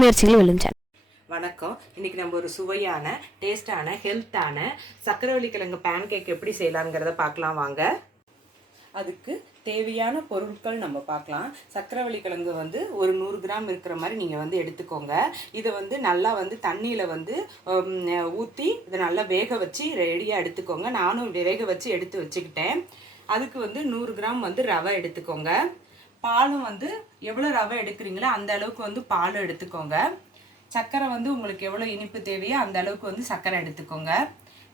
முயற்சிகள் வெல்லும் வணக்கம். இன்னைக்கு நம்ம ஒரு சுவையான டேஸ்டான ஹெல்த்தான சக்கரவள்ளி கிழங்கு பேன் கேக் எப்படி செய்யலாங்கிறத பார்க்கலாம் வாங்க. அதுக்கு தேவையான பொருட்கள் நம்ம பார்க்கலாம். சக்கரவள்ளி கிழங்கு வந்து ஒரு நூறு கிராம் இருக்கிற மாதிரி நீங்கள் வந்து எடுத்துக்கோங்க. இதை வந்து நல்லா வந்து தண்ணியில் வந்து ஊற்றி இதை நல்லா வேக வச்சு ரெடியாக எடுத்துக்கோங்க. நானும் வேக வச்சு எடுத்து வச்சுக்கிட்டேன். அதுக்கு வந்து நூறு கிராம் வந்து ரவை எடுத்துக்கோங்க. பாலும் வந்து எவ்வளோ ரவை எடுக்கிறீங்களோ அந்த அளவுக்கு வந்து பாலும் எடுத்துக்கோங்க. சர்க்கரை வந்து உங்களுக்கு எவ்வளோ இனிப்பு தேவையோ அந்த அளவுக்கு வந்து சர்க்கரை எடுத்துக்கோங்க.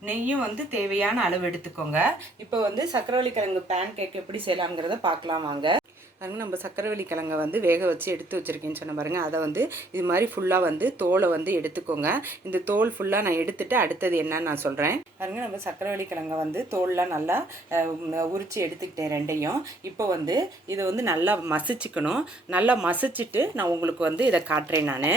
நெய்யும் வந்து தேவையான அளவு எடுத்துக்கோங்க. இப்போ வந்து சக்கரவள்ளி கிழங்கு பேன் கேக் எப்படி செய்யலாம்ங்கிறத பார்க்கலாம் வாங்க. பாருங்கள் நம்ம சக்கரவள்ளி கிழங்க வந்து வேக வச்சு எடுத்து வச்சுருக்கேன்னு சொன்ன பாருங்கள் அதை வந்து இது மாதிரி ஃபுல்லாக வந்து தோலை வந்து எடுத்துக்கோங்க. இந்த தோல் ஃபுல்லாக நான் எடுத்துட்டு அடுத்தது என்னன்னு நான் சொல்கிறேன் பாருங்க நம்ம சக்கரவள்ளி கிழங்க வந்து தோல்லாம் நல்லா உரித்து எடுத்துக்கிட்டேன் ரெண்டையும். இப்போ வந்து இதை வந்து நல்லா மசிச்சுக்கணும். நல்லா மசிச்சுட்டு நான் உங்களுக்கு வந்து இதை காட்டுறேன் நான்.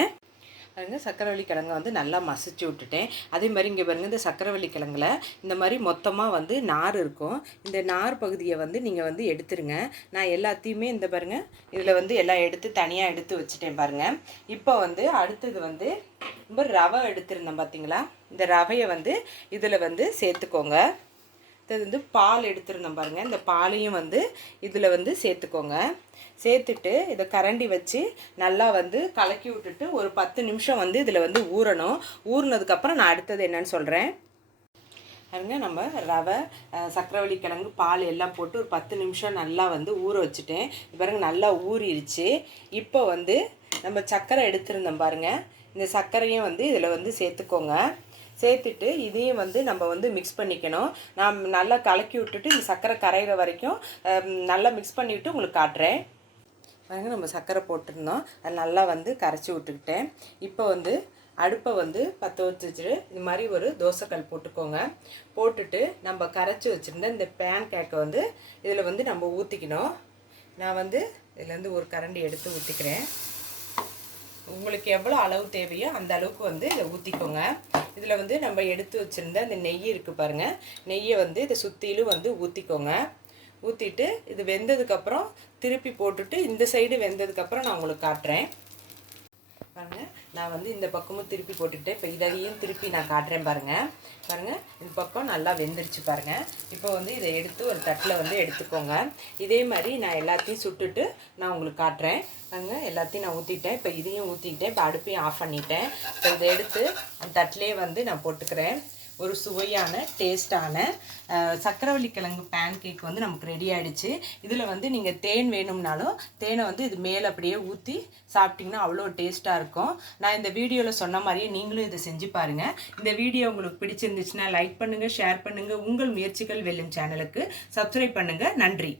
பாருங்க சக்கரவள்ளி கிழங்க வந்து நல்லா மசிச்சு விட்டுட்டேன். அதே மாதிரி இங்கே பாருங்கள் இந்த சக்கரவள்ளி கிழங்குல இந்த மாதிரி மொத்தமாக வந்து நார் இருக்கும். இந்த நார் பகுதியை வந்து நீங்கள் வந்து எடுத்துருங்க. நான் எல்லாத்தையுமே இந்த பாருங்க இதில் வந்து எல்லாம் எடுத்து தனியாக எடுத்து வச்சுட்டேன் பாருங்கள் இப்போ வந்து அடுத்தது வந்து ரொம்ப ரவை எடுத்திருந்தேன் பார்த்தீங்களா இந்த ரவையை வந்து இதில் வந்து சேர்த்துக்கோங்க. அடுத்தது வந்து பால் எடுத்துருந்தோம் பாருங்கள் இந்த பாலையும் வந்து இதில் வந்து சேர்த்துக்கோங்க. சேர்த்துட்டு இதை கரண்டி வச்சு நல்லா வந்து கலக்கி விட்டுட்டு ஒரு பத்து நிமிஷம் வந்து இதில் வந்து ஊறணும். ஊறினதுக்கப்புறம் நான் அடுத்தது என்னன்னு சொல்கிறேன் பாருங்க நம்ம ரவை சக்கரவள்ளி கிழங்கு பால் எல்லாம் போட்டு ஒரு பத்து நிமிஷம் நல்லா வந்து ஊற வச்சுட்டேன். பாருங்க நல்லா ஊறிடுச்சு. இப்போ வந்து நம்ம சர்க்கரை எடுத்திருந்தோம் பாருங்க. இந்த சர்க்கரையும் வந்து இதில் வந்து சேர்த்துக்கோங்க. சேர்த்துட்டு இதையும் வந்து நம்ம வந்து மிக்ஸ் பண்ணிக்கணும். நான் நல்லா கலக்கி விட்டுட்டு இந்த சர்க்கரை கரையிற வரைக்கும் நல்லா மிக்ஸ் பண்ணிவிட்டு உங்களுக்கு காட்டுறேன். பாருங்க நம்ம சர்க்கரை போட்டிருந்தோம். அது நல்லா வந்து கரைச்சி விட்டுக்கிட்டேன். இப்போ வந்து அடுப்பை வந்து பற்ற வச்சுட்டு இது மாதிரி ஒரு தோசைக்கல் போட்டுக்கோங்க. போட்டுட்டு நம்ம கரைச்சி வச்சுருந்த இந்த பேன் கேக்கை வந்து இதில் வந்து நம்ம ஊற்றிக்கணும் நான் வந்து இதுலேருந்து ஒரு கரண்டி எடுத்து ஊற்றிக்கிறேன் உங்களுக்கு எவ்வளோ அளவு தேவையோ அந்த அளவுக்கு வந்து இதை ஊற்றிக்கோங்க இதில் வந்து நம்ம எடுத்து வச்சுருந்த இந்த நெய் இருக்குது பாருங்கள் நெய்யை வந்து இதை சுற்றிலும் வந்து ஊற்றிக்கோங்க ஊற்றிட்டு இது வெந்ததுக்கப்புறம் திருப்பி போட்டுட்டு இந்த சைடு வெந்ததுக்கப்புறம் நான் உங்களுக்கு காட்டுறேன். பாருங்க. நான் வந்து இந்த பக்கமும் திருப்பி போட்டுக்கிட்டேன். இப்போ இதையும் திருப்பி நான் காட்டுறேன் பாருங்கள் பாருங்கள் இந்த பக்கம் நல்லா வெந்துருச்சு பாருங்க. இப்போ வந்து இதை எடுத்து ஒரு தட்டில் வந்து எடுத்துக்கோங்க. இதே மாதிரி நான் எல்லாத்தையும் சுட்டுட்டு நான் உங்களுக்கு காட்டுறேன். பாருங்க எல்லாத்தையும் நான் ஊற்றிட்டேன் இப்போ இதையும் ஊற்றிக்கிட்டேன் இப்போ அடுப்பையும் ஆஃப் பண்ணிட்டேன். இப்போ இதை எடுத்து அந்த தட்டிலே வந்து நான் போட்டுக்கிறேன். ஒரு சுவையான டேஸ்டான சக்கரவள்ளி கிழங்கு பேன் கேக் வந்து நமக்கு ரெடி ஆகிடுச்சு இதில் வந்து நீங்கள் தேன் வேணும்னாலும் தேனை வந்து இது மேலே அப்படியே ஊற்றி சாப்பிட்டிங்கன்னா அவ்வளோ டேஸ்ட்டாக இருக்கும். நான் இந்த வீடியோவில் சொன்ன மாதிரியே நீங்களும் இதை செஞ்சு பாருங்கள் இந்த வீடியோ உங்களுக்கு பிடிச்சிருந்துச்சுன்னா லைக் பண்ணுங்கள் ஷேர் பண்ணுங்கள் உங்கள் முயற்சிகள் வெல்லும் சேனலுக்கு சப்ஸ்கிரைப் பண்ணுங்கள் நன்றி.